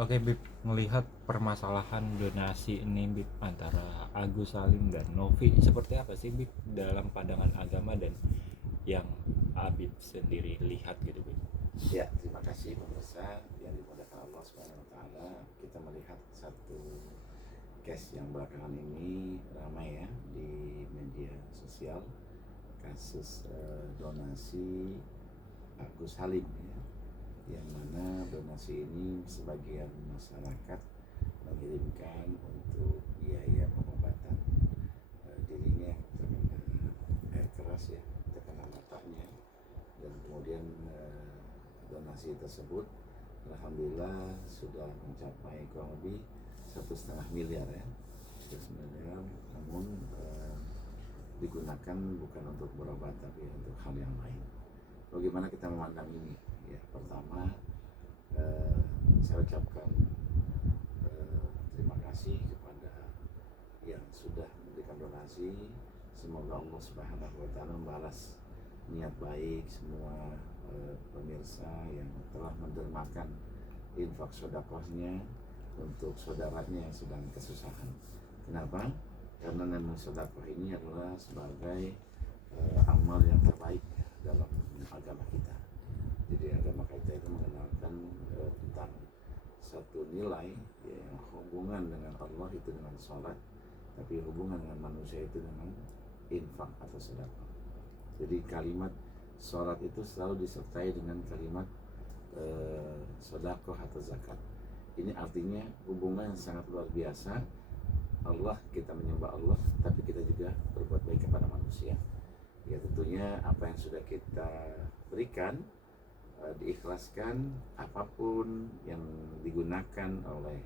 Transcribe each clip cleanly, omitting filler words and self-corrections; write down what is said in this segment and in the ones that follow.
Oke Bib, melihat permasalahan donasi ini Bib antara Agus Salim dan Novi, seperti apa sih Bib dalam pandangan agama dan yang Abib sendiri lihat gitu Bib? Ya, terima kasih pemirsa yang dimuliakan Allah Subhanahu wa taala. Kita melihat satu case yang belakangan ini ramai ya di media sosial, kasus donasi Agus Halim ya. Yang mana donasi ini sebagian masyarakat mengirimkan untuk biaya pengobatan dirinya terkena air keras ya, terkena matanya, dan kemudian donasi tersebut alhamdulillah sudah mencapai kurang lebih 1,5 miliar ya, 1,5 miliar. Namun digunakan bukan untuk berobat tapi untuk hal yang lain. Bagaimana kita memandang ini ya? Pertama, saya ucapkan terima kasih kepada yang sudah memberikan donasi. Semoga Allah Subhanahu wa taala membalas niat baik semua pemirsa yang telah mendermakan infak sedekahnya untuk saudaranya yang sedang kesusahan. Kenapa? Karena memang sedekah ini adalah sebagai amal yang terbaik dalam agama kita. Jadi agama kita itu mengenalkan tentang satu nilai ya, yang hubungan dengan Allah itu dengan sholat, tapi hubungan dengan manusia itu dengan infak atau sedekah. Jadi kalimat sholat itu selalu disertai dengan kalimat sedekah atau zakat. Ini artinya hubungan yang sangat luar biasa. Allah, kita menyembah Allah, tapi kita juga berbuat baik kepada manusia. Ya tentunya apa yang sudah kita berikan diikhlaskan, apapun yang digunakan oleh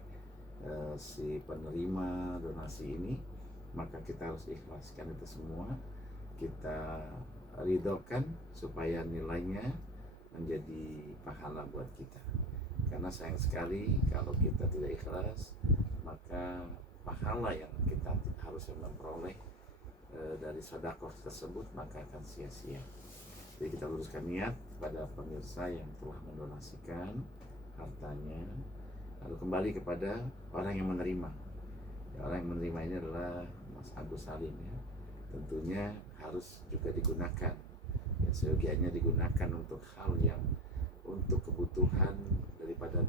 si penerima donasi ini, maka kita harus ikhlaskan itu semua, kita ridhokan supaya nilainya menjadi pahala buat kita. Karena sayang sekali kalau kita tidak ikhlas, maka pahala yang kita harusnya memperoleh dari sedekah tersebut maka akan sia-sia. Jadi kita luruskan niat kepada pemirsa yang telah mendonasikan hartanya, lalu kembali kepada orang yang menerima. Ya, orang yang menerima ini adalah Mas Agus Salim ya. Tentunya harus juga digunakan. Ya, seyogianya digunakan untuk hal yang untuk kebutuhan daripada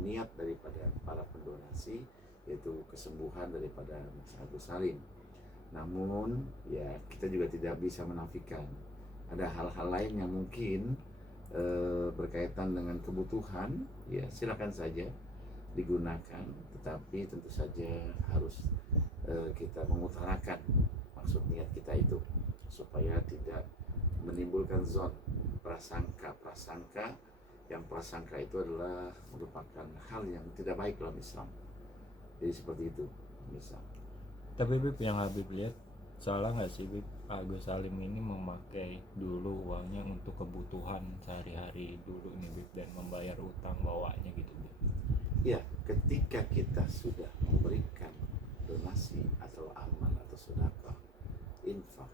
niat daripada para pendonasi, yaitu kesembuhan daripada Mas Agus Salim. Namun ya kita juga tidak bisa menafikan ada hal-hal lain yang mungkin berkaitan dengan kebutuhan, ya silakan saja digunakan, tetapi tentu saja harus kita mengutarakan maksud niat kita itu supaya tidak menimbulkan zon prasangka yang prasangka itu adalah merupakan hal yang tidak baik dalam Islam. Jadi seperti itu misal. Tapi Bib, yang Habib lihat, salah nggak sih Bib, Agus Salim ini memakai dulu uangnya untuk kebutuhan sehari-hari dulu nih Bib, dan membayar utang bawahnya gitu Bib? Ya, ketika kita sudah memberikan donasi atau amal atau sedekah, infak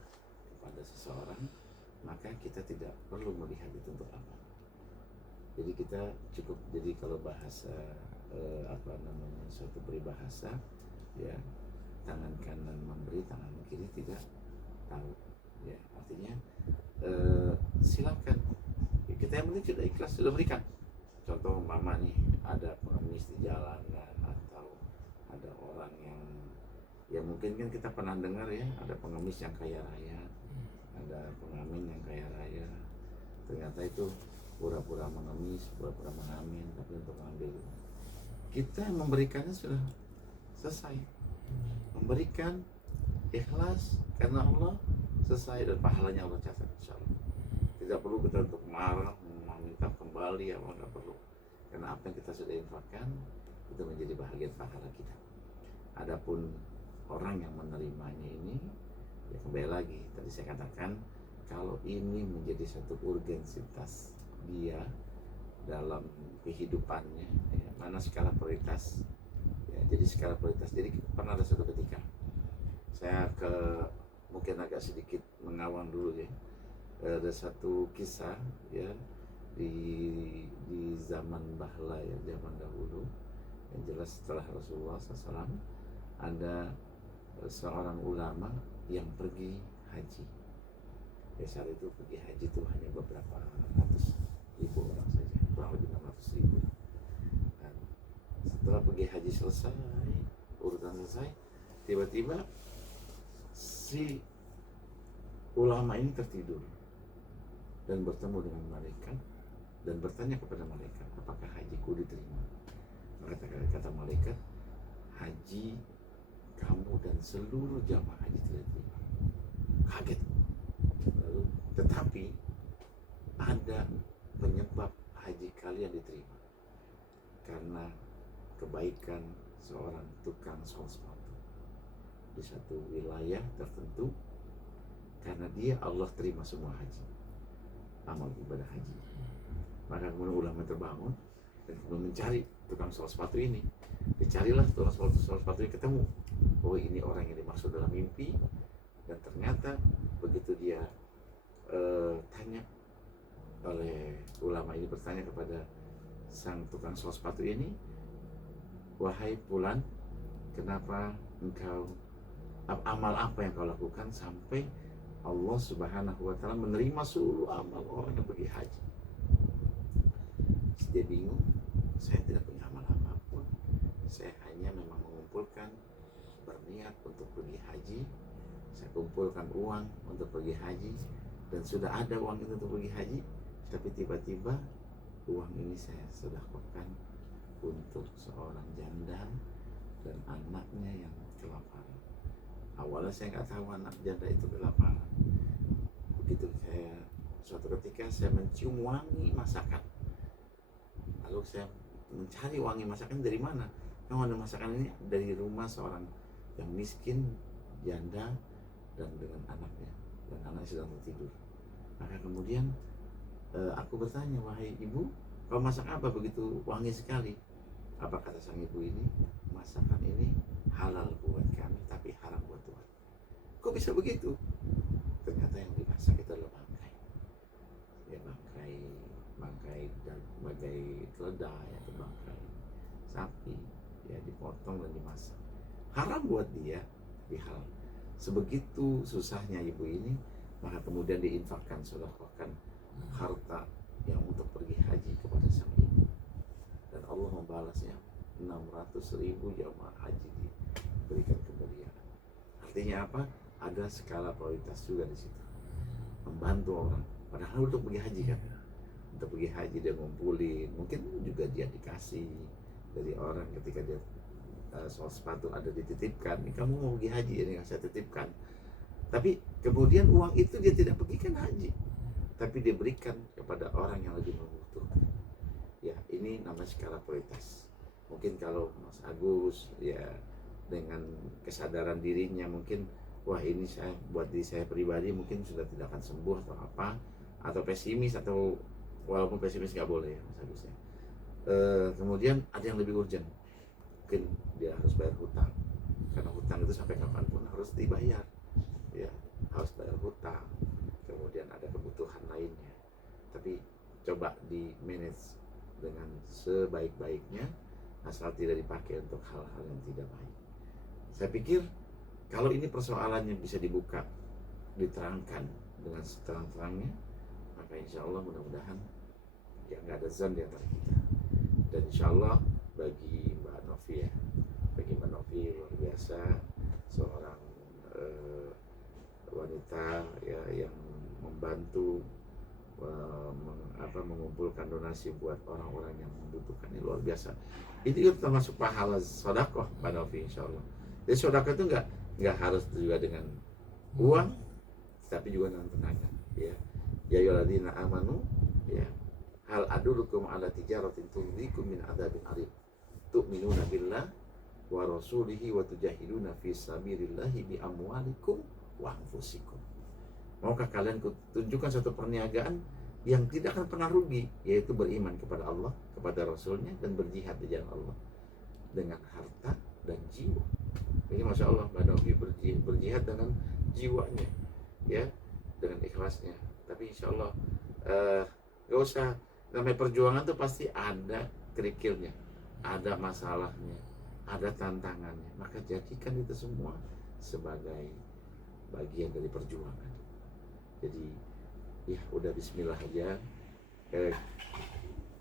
kepada seseorang, maka kita tidak perlu melihat itu untuk apa. Jadi kita cukup, jadi kalau bahasa suatu peribahasa ya, tangan kanan memberi, tangan kiri tidak tahu ya, artinya silakan ya, kita yang penting sudah ikhlas, sudah berikan. Contoh mama nih, ada pengemis di jalanan atau ada orang yang mungkin kan kita pernah dengar ya, ada pengemis yang kaya raya, ada pengamen yang kaya raya, ternyata itu pura-pura mengemis, pura-pura mengamen, tapi untuk mengambil. Kita memberikannya sudah selesai, memberikan ikhlas karena Allah, selesai, dan pahalanya Allah catat insyaallah. Tidak perlu kita untuk marah meminta kembali, apa nggak perlu, karena apa yang kita sudah infakkan itu menjadi bahagian pahala kita. Adapun orang yang menerimanya ini ya kembali lagi tadi saya katakan, kalau ini menjadi satu urgensitas dia dalam kehidupannya ya, mana skala prioritas ya, jadi skala prioritas. Jadi pernah ada suatu ketika saya mungkin agak sedikit mengawang dulu ya, ada satu kisah ya di zaman bahla ya, zaman dahulu Yang jelas setelah Rasulullah SAW ada seorang ulama yang pergi haji. Ya, saat itu pergi haji itu hanya beberapa ratus ribu orang saja, kurang lebih 600 ribu. Dan setelah pergi haji selesai, urutan selesai, tiba-tiba si ulama ini tertidur dan bertemu dengan malaikat dan bertanya kepada malaikat, apakah hajiku diterima? Kata malaikat, haji kamu dan seluruh jamaah haji tidak diterima. Kaget. Lalu, tetapi ada penyebab haji kalian diterima, karena kebaikan seorang tukang sol sepatu di satu wilayah tertentu. Karena dia Allah terima semua haji, amal ibadah haji. Maka kemudian ulama terbangun dan kemudian mencari tukang sol sepatu ini. Dicarilah tukang sol sepatu ini, ketemu. Oh, ini orang yang dimaksud dalam mimpi. Dan ternyata begitu dia tanya, oleh ulama ini bertanya kepada sang tukang sol sepatu ini, wahai fulan, kenapa engkau, amal apa yang kau lakukan sampai Allah Subhanahu wa Ta'ala menerima seluruh amal orang yang pergi haji? Dia bingung, saya tidak punya amal apapun, saya hanya memang mengumpulkan, berniat untuk pergi haji, saya kumpulkan uang untuk pergi haji, dan sudah ada uang itu untuk pergi haji, tapi tiba-tiba uang ini saya sedekahkan untuk seorang janda dan anaknya yang kelaparan. Awalnya saya nggak tahu anak janda itu kelaparan. Begitu suatu ketika saya mencium wangi masakan, lalu saya mencari wangi masakan dari mana. Wangi masakan ini dari rumah seorang yang miskin, janda, dan dengan anaknya, dan anaknya sedang tertidur. Maka kemudian aku bertanya, wahai ibu, kau masak apa begitu wangi sekali? Apa kata sang ibu ini, masakan ini halal buat kami tapi haram buat Tuhan. Kok bisa begitu? Ternyata yang dimasak itu adalah bangkai, ya bangkai dan bangkai keledai atau bangkai sapi, ya dipotong dan dimasak. Haram buat dia, tapi halal. Sebegitu susahnya ibu ini, maka kemudian diinfakkan, sedekahkan harta yang untuk pergi haji kepada sang ibu, dan Allah membalasnya 600.000 jamaah haji diberikan kemuliaan. Artinya apa? Ada skala prioritas juga di situ, membantu orang. Padahal untuk pergi haji kan, untuk pergi haji dia ngumpulin, mungkin juga dia dikasih dari orang ketika dia soal sepatu ada dititipkan, ini kamu mau pergi haji, ini saya titipkan. Tapi kemudian uang itu dia tidak pergikan haji, tapi dia berikan kepada orang yang lebih membutuhkan. Ya, ini namanya skala prioritas. Mungkin kalau Mas Agus ya dengan kesadaran dirinya mungkin, wah ini saya buat diri saya pribadi mungkin sudah tidak akan sembuh atau apa, atau pesimis, atau walaupun pesimis nggak boleh ya Mas Agus ya. Kemudian ada yang lebih urgent, mungkin dia harus bayar hutang, karena hutang itu sampai kapanpun harus dibayar, ya harus bayar hutang. Kemudian ada kebutuhan lainnya, tapi coba di manage dengan sebaik-baiknya, asal tidak dipakai untuk hal-hal yang tidak baik. Saya pikir kalau ini persoalannya bisa dibuka, diterangkan dengan seterang-terangnya, maka insya Allah mudah-mudahan ya nggak ada zon di antara kita. Dan insya Allah bagi Mbak Novi ya, bagi Mbak Novi luar biasa, seorang wanita ya yang membantu mengumpulkan donasi buat orang-orang yang membutuhkan, ini luar biasa. Itu termasuk pahala sedekah Mbak Novi, insya Allah. Jadi sedekah itu nggak harus juga dengan uang, tapi juga dengan tenaga. Ya ayyuhalladzina amanu, ya hal adullukum ala tijaratin turdikum min adzabin alim tu'minuna billah wa rasulihi wa tujahiduna fi sabilillahi bi amwalikum wa anfusikum. Maukah kalian tunjukkan satu perniagaan yang tidak akan pernah rugi, yaitu beriman kepada Allah, kepada Rasulnya, dan berjihad di jalan Allah dengan harta dan jiwa. Ini Masya Allah, Mbak Novi berjihad dengan jiwanya, ya, dengan ikhlasnya. Tapi insya Allah gak usah, namanya perjuangan tuh pasti ada kerikilnya, ada masalahnya, ada tantangannya, maka jadikan itu semua sebagai bagian dari perjuangan. Jadi ya udah bismillah aja.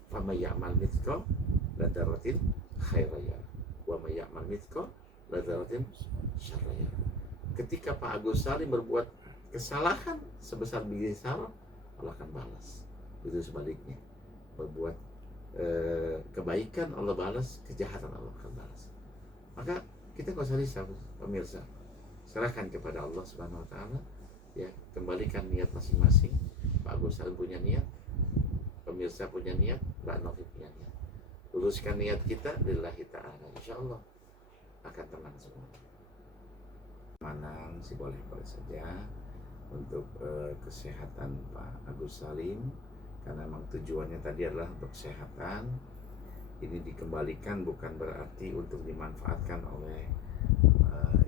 Fama ya'mal mithqal dzarratin khairan yarah wa may ya'mal mithqal dzarratin syarran yarah. Ketika Pak Agus Salim berbuat kesalahan sebesar biji zarah, Allah akan balas. Itu sebaliknya, berbuat kebaikan Allah balas, kejahatan Allah akan balas. Maka kita nggak usah risau, pemirsa, serahkan kepada Allah Subhanahu Wa Taala. Ya, kembalikan niat masing-masing. Pak Agus Salim punya niat, pemirsa punya niat, Mbak Novi punya niat. Luruskan niat kita lillahi ta'ala, insya Allah akan tenang semua. Manang sih boleh-boleh saja untuk kesehatan Pak Agus Salim, karena memang tujuannya tadi adalah untuk kesehatan. Ini dikembalikan bukan berarti untuk dimanfaatkan oleh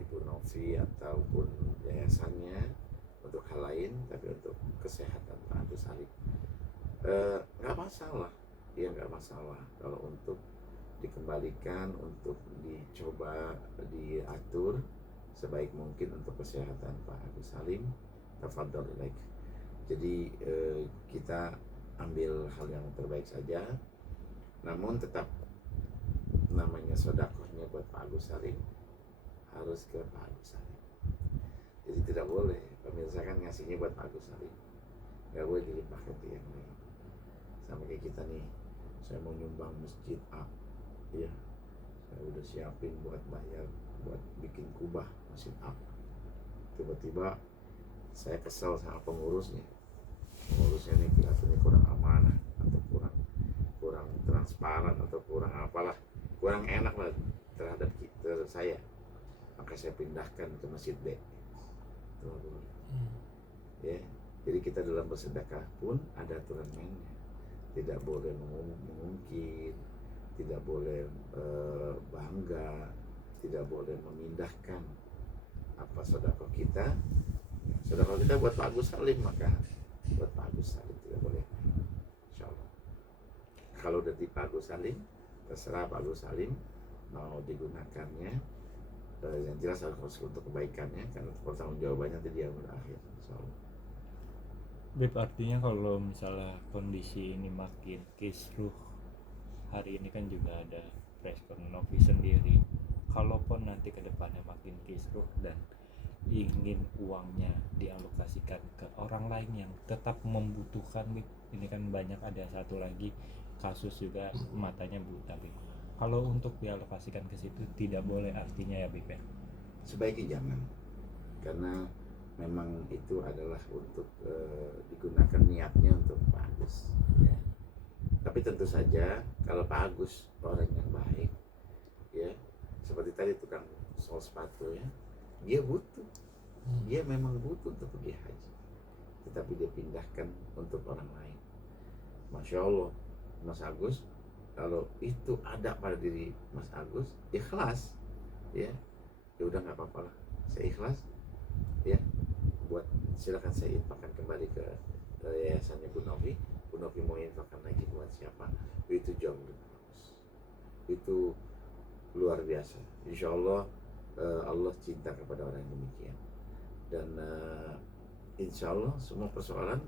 Ibu Novi ataupun yayasannya untuk hal lain, tapi untuk kesehatan Pak Agus Salim. Nggak masalah, ya nggak masalah kalau untuk dikembalikan, untuk dicoba diatur sebaik mungkin untuk kesehatan Pak Agus Salim. Tafadhol ilaik. Jadi kita ambil hal yang terbaik saja, namun tetap namanya sodakohnya buat Pak Agus Salim harus ke Pak Agus Salim. Jadi tidak boleh, pemirsa kan ngasihnya buat Pak Agus Salim, nggak boleh dilimpahkan ke yang lain. Sama kayak kita nih, saya mau nyumbang masjid A, ya, saya udah siapin buat bayar, buat bikin kubah masjid A. Tiba-tiba saya kesel sama pengurusnya nih kelihatannya kurang amanah, atau kurang transparan, atau kurang apalah, kurang enak lah terhadap saya. Maka saya pindahkan ke masjid B. Itu boleh. Ya, jadi kita dalam bersedekah pun ada aturan mainnya. Tidak boleh mengungkit, tidak boleh bangga, tidak boleh memindahkan apa sedekah kita. Sedekah kita buat Pak Agus Salim, maka buat Pak Agus Salim, tidak boleh. Insyaallah. Kalau udah di Pak Agus Salim, terserah Pak Agus Salim mau digunakannya. Yang jelas harus untuk kebaikannya, karena pertanggung jawabannya nanti dia berakhir. Insyaallah. Beb, artinya kalau misalnya kondisi ini makin kisruh, hari ini kan juga ada preskon Novi sendiri, kalaupun nanti ke depannya makin kisruh dan ingin uangnya dialokasikan ke orang lain yang tetap membutuhkan, Beb, ini kan banyak, ada satu lagi kasus juga matanya buta, Beb. Kalau untuk dialokasikan ke situ tidak boleh artinya ya, Beb, ya? Sebaiknya jangan, karena memang itu adalah untuk digunakan niatnya untuk Pak Agus, ya. Tapi tentu saja kalau Pak Agus orang yang baik, ya, seperti tadi tukang sol sepatu, ya, dia butuh, dia memang butuh untuk pergi haji, tetapi dia pindahkan untuk orang lain. Masya Allah, Mas Agus, kalau itu ada pada diri Mas Agus, ikhlas, ya udah nggak apa-apa lah, saya ikhlas, ya, buat silakan saya infakkan kembali ke yayasannya Bu Novi. Bu Novi mau infakkan lagi buat siapa, itu jauh lebih bagus, itu luar biasa. Insya Allah Allah cinta kepada orang yang demikian, dan insya Allah semua persoalan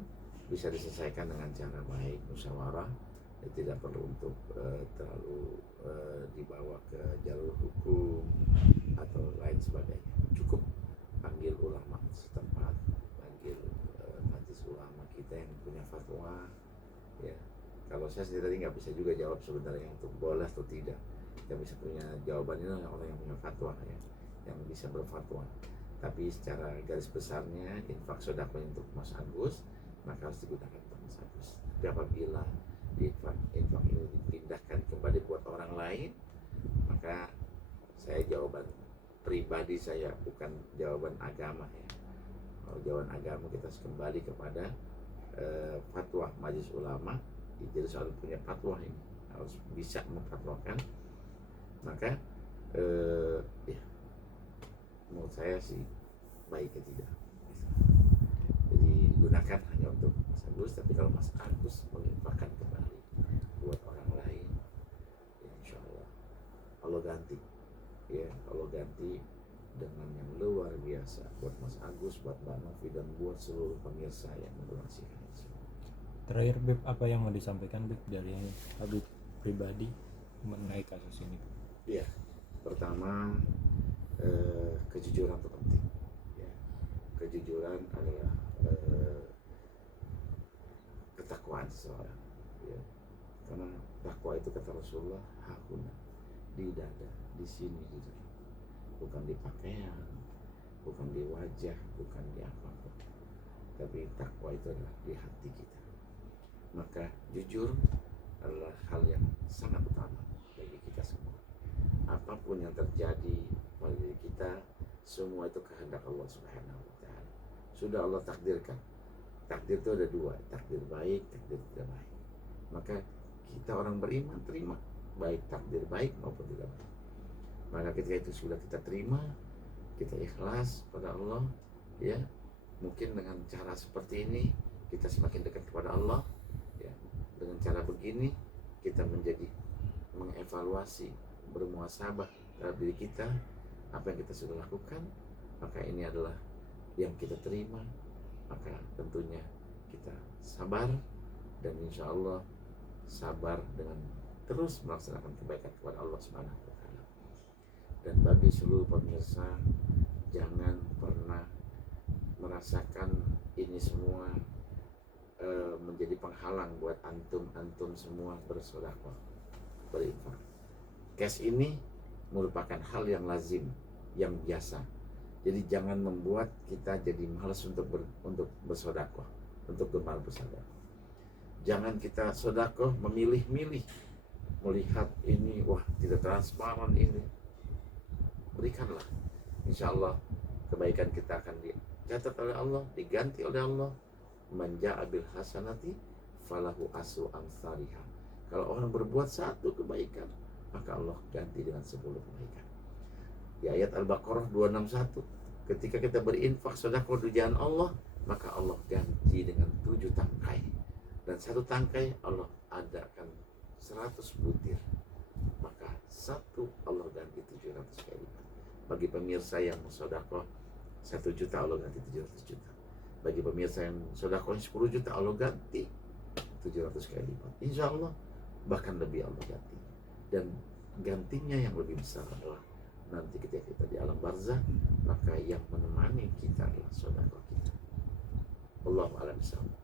bisa diselesaikan dengan cara baik, musyawarah. Tidak perlu untuk terlalu dibawa ke jalur hukum atau lain sebagainya. Cukup panggil ulama setempat, panggil majelis ulama kita yang punya fatwa, ya. Kalau saya sendiri tadi nggak bisa juga jawab sebenarnya untuk boleh atau tidak. Yang bisa punya jawaban ini orang yang punya fatwa, ya, yang bisa berfatwa. Tapi secara garis besarnya infak sedekah untuk Mas Agus, maka harus digunakan untuk Mas Agus. Tapi apabila infak ini dipindahkan kembali buat orang lain, maka saya jawaban pribadi saya, bukan jawaban agama, ya. Kalau jawaban agama kita harus kembali kepada fatwa majelis ulama. Jadi selalu punya fatwa ini, harus bisa memfatwakan. Maka ya, menurut saya sih baiknya tidak. Jadi digunakan hanya untuk Mas Agus, tapi kalau Mas Agus menginfakkan kembali buat orang lain, ya insya Allah Allah ganti, ya Allah ganti dengan yang luar biasa buat Mas Agus, buat Mbak Novi, dan buat seluruh pemirsa yang mendonasikan ini semua. Terakhir Bib, apa yang mau disampaikan Bib dari Habib pribadi mengenai kasus ini? Iya, pertama kejujuran itu penting. Ya, kejujuran adalah ketakwaan seseorang. Ya, karena takwa itu kata Rasulullah, hakuna, di dada, di sini, di dalam, bukan di pakaian, bukan di wajah, bukan di apapun, tapi takwa itu adalah di hati kita. Maka jujur adalah hal yang sangat utama bagi kita semua. Apapun yang terjadi pada diri kita, semua itu kehendak Allah Subhanahu wa Ta'ala. Sudah Allah takdirkan. Takdir itu ada dua, takdir baik, takdir tidak baik. Maka kita orang beriman terima baik takdir baik maupun tidak baik. Maka ketika itu sudah kita terima, kita ikhlas pada Allah, ya, mungkin dengan cara seperti ini kita semakin dekat kepada Allah, ya. Dengan cara begini kita menjadi mengevaluasi, bermuhasabah terhadap diri kita, apa yang kita sudah lakukan, maka ini adalah yang kita terima. Maka tentunya kita sabar, dan insya Allah sabar dengan terus melaksanakan kebaikan kepada Allah Subhanahu wa Ta'ala. Dan bagi seluruh pemirsa, jangan pernah merasakan ini semua menjadi penghalang buat antum semua bersedekah, berinfak. Cash ini merupakan hal yang lazim, yang biasa. Jadi jangan membuat kita jadi malas untuk bersedekah, untuk gemar bersedekah. Jangan kita sedekah memilih-milih, melihat ini, wah tidak transparan ini. Berikanlah, insya Allah kebaikan kita akan dicatat oleh Allah, diganti oleh Allah. Man ja'a bil hasanati falahu asru amsalihha. Kalau orang berbuat satu kebaikan, maka Allah ganti dengan 10 kebaikan. Di ayat Al-Baqarah 261, ketika kita berinfak sedekah di jalan Allah, maka Allah ganti dengan 7 tangkai, dan 1 tangkai Allah adakan 100 butir, maka 1 Allah ganti 700 kali lipat. Bagi pemirsa yang sedekah 1 juta, Allah ganti 700 juta. Bagi pemirsa yang sedekah 10 juta, Allah ganti 700 kali lipat. Insya Allah bahkan lebih Allah ganti. Dan gantinya yang lebih besar adalah nanti ketika kita di alam barzah, maka yang menemani kita adalah saudara kita. Allahu a'lam bishawab.